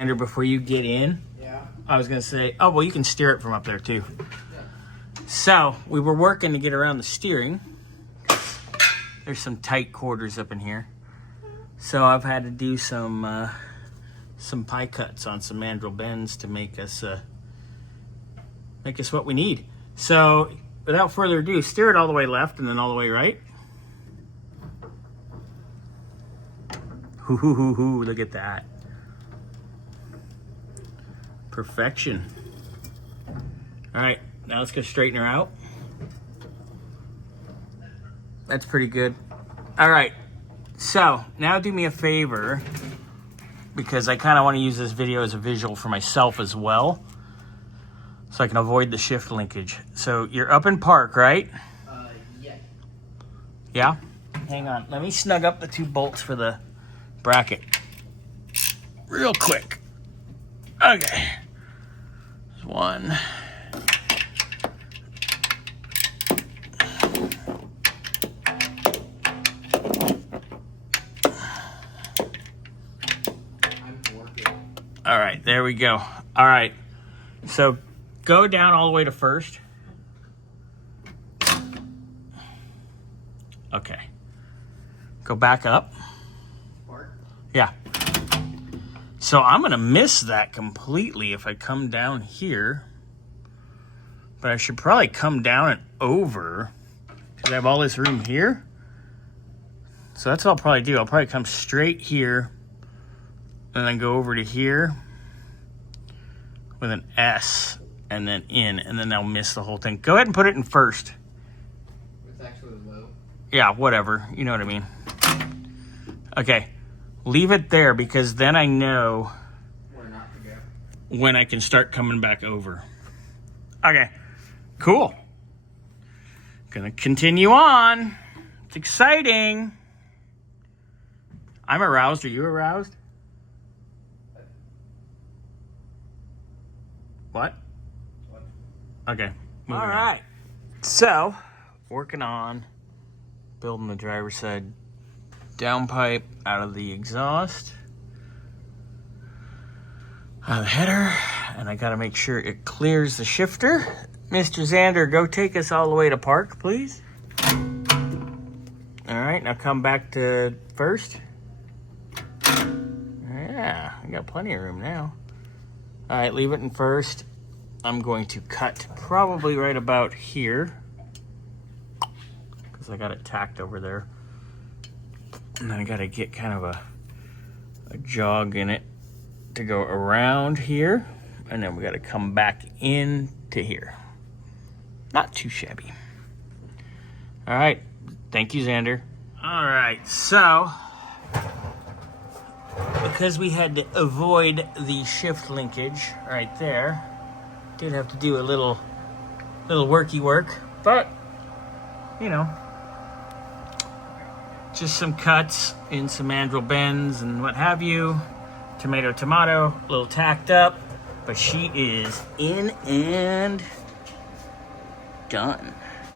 Andrew, before you get in, I was going to say, oh, well, you can steer it from up there too. So we were working to get around the steering. There's some tight quarters up in here. So I've had to do some pie cuts on some mandrel bends to make us what we need. So without further ado, steer it all the way left and then all the way right. Hoo, look at that. Perfection. All right, now let's go straighten her out. That's pretty good. All right, so now do me a favor, because I kind of want to use this video as a visual for myself as well, so I can avoid the shift linkage. So you're up in park, right? Yeah. Yeah? Hang on, let me snug up the two bolts for the bracket real quick. Okay. There's one. All right, there we go. All right, so go down all the way to first. Okay. Go back up. Yeah. So I'm gonna miss that completely if I come down here, but I should probably come down and over because I have all this room here. So that's what I'll probably do. I'll probably come straight here and then go over to here with an S and then in, and then I'll miss the whole thing. Go ahead and put it in first. It's actually low. Yeah, whatever. You know what I mean. Okay. Leave it there because then I know where not to go. When I can start coming back over. Okay, cool. Gonna continue on. It's exciting. I'm aroused. Are you aroused? What? Okay. All right. So, working on building the driver's side downpipe out of the exhaust, out of the header, and I gotta make sure it clears the shifter. Mr. Xander, go take us all the way to park, please. All right, now come back to first. Yeah, I got plenty of room now. All right, leave it in first. I'm going to cut probably right about here because I got it tacked over there. And then I gotta get kind of a jog in it to go around here. And then we gotta come back in to here. Not too shabby. All right, thank you, Xander. All right, so because we had to avoid the shift linkage right there, did have to do a little worky work, but you know, just some cuts in some mandrel bends and what have you. Tomato, a little tacked up, but she is in and done.